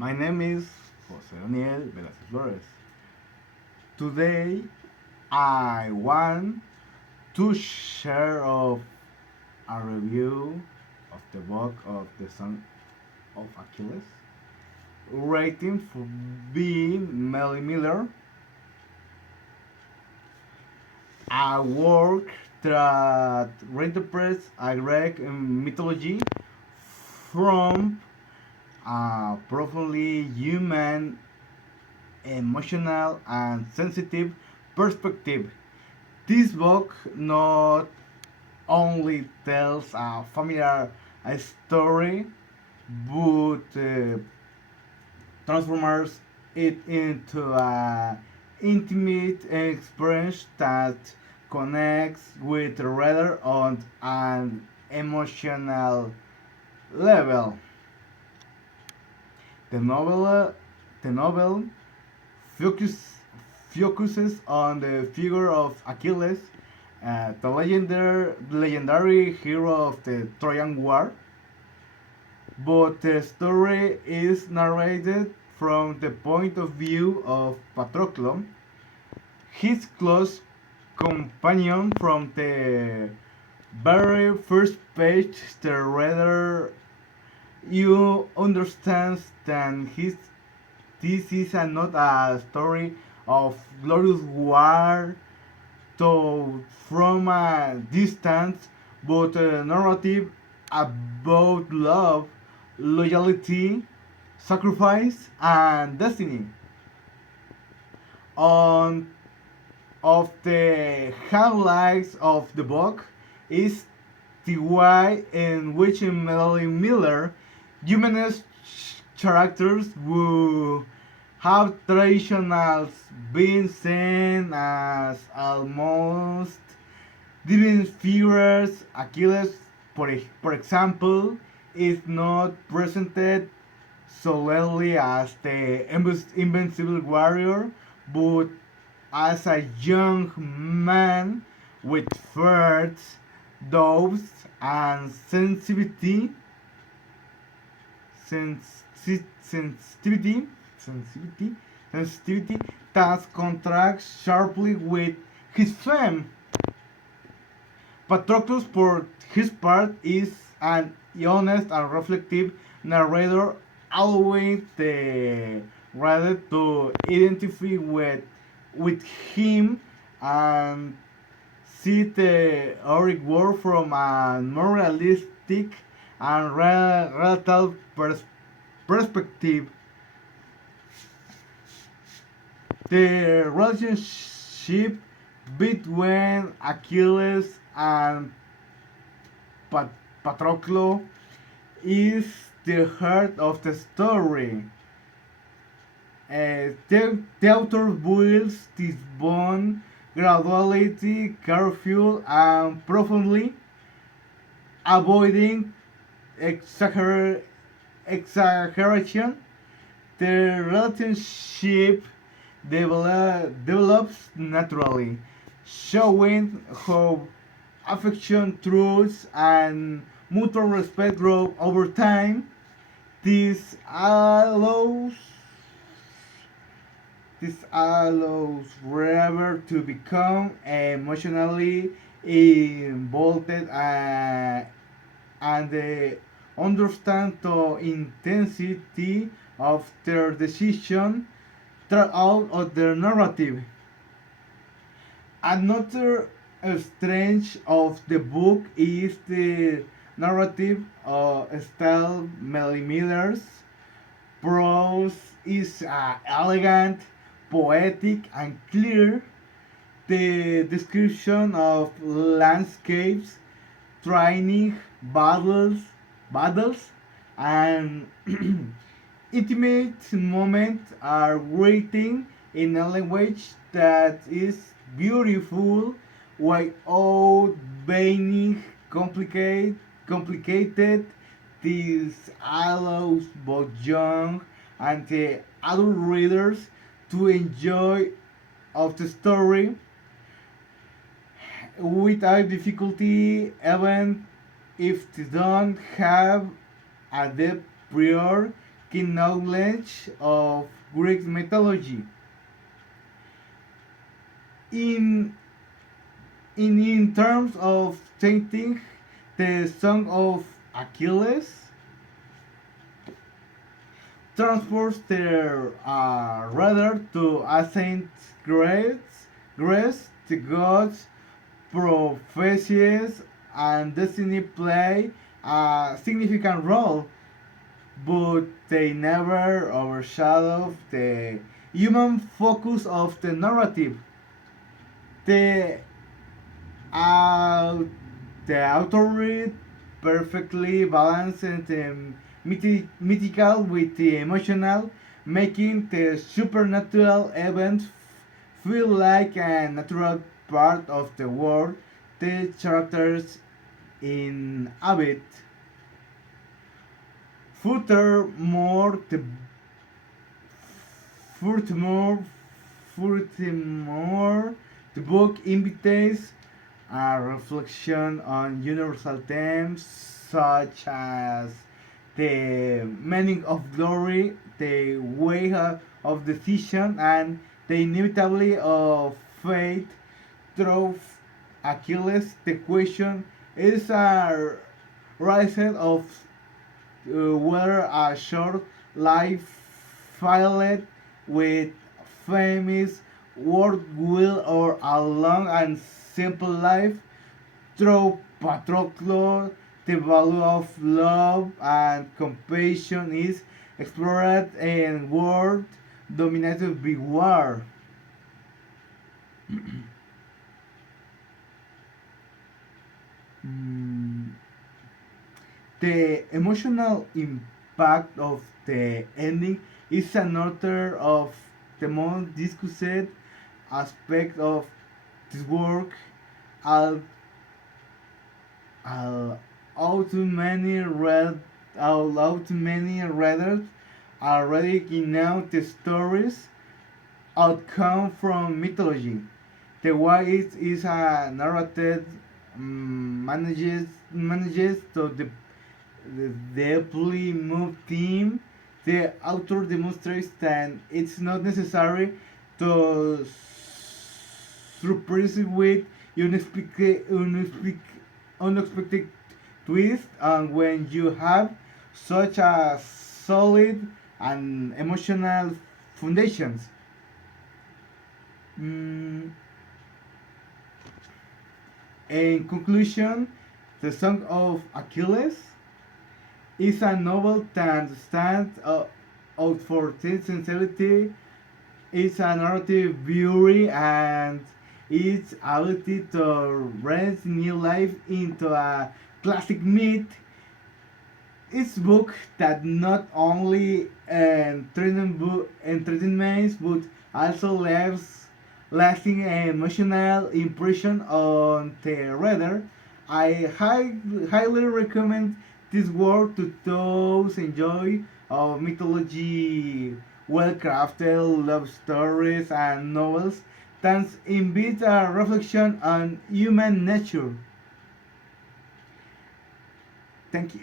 My name is José Velasquez Flores. Today I want to share of a review of the book of the Son of Achilles, rating for B. Melly Miller, a work that reinterprets a Greek mythology from a profoundly human, emotional, and sensitive perspective. This book not only tells a familiar story, but transforms it into a intimate experience that connects with the reader on an emotional level. The novel, the novel focus, focuses on the figure of Achilles, the legendary hero of the Trojan War, but the story is narrated from the point of view of Patroclo, his close companion from the very first page. The reader you understand that this is not a story of glorious war told from a distance, but a narrative about love, loyalty, sacrifice, and destiny. On of the highlights of the book is the way in which Melody Miller humanist characters who have traditionally been seen as almost divine figures. Achilles, for example, is not presented solely as the invincible warrior, but as a young man with fears, doubts, and sensi- sensitivity, sensitivity, sensitivity that contrasts sharply with his fame. Patroclus, for his part, is an honest and reflective narrator, allowing the reader to identify with him and see the heroic world from a more realistic and relative perspective. The relationship between Achilles and Patroclo is the heart of the story. The author builds this bond gradually, careful, and profoundly, avoiding exaggeration. The relationship develops naturally, showing how affection, trust, and mutual respect grow over time. This allows this allows forever to become emotionally involved and understand the intensity of their decision throughout of their narrative. Another strength of the book is the narrative style. Melly Miller's prose is elegant, poetic, and clear. The description of landscapes, training, battles, and intimate moments are written in a language that is beautiful without being complicated. This allows both young and the adult readers to enjoy of the story without difficulty, even if they don't have a depth prior keen knowledge of Greek mythology. In in terms of thinking, the Song of Achilles transports their rather to ancient Greece, the gods, prophecies, and destiny play a significant role, but they never overshadow the human focus of the narrative. The uh, the author read perfectly balanced the mythical with the emotional, making the supernatural event feel like a natural part of the world the characters inhabit. Furthermore, furthermore, furthermore, the book invites a reflection on universal themes such as the meaning of glory, the way of decision, and the inevitability of fate. Through Achilles, the question is a rise of whether a short life filled with famous work will or a long and simple life through Patroclo, the value of love and compassion is explored in world dominated by war. Mm, the emotional impact of the ending is another of the most discussed aspect of this work. Al, al, all too many read, all too many readers already know the stories outcome from mythology. The way it is a narrated manages to the deeply moved theme. The author demonstrates that it's not necessary to surprise with unexpected twist, and when you have such a solid and emotional foundations. Mm, in conclusion, the Song of Achilles is a novel that stands out for its sensibility, its narrative beauty, and its ability to raise new life into a classic myth. It's a book that not only entertains but also leaves lasting emotional impression on the reader. I highly recommend this work to those enjoy of mythology, well-crafted love stories and novels that invite a reflection on human nature. Thank you.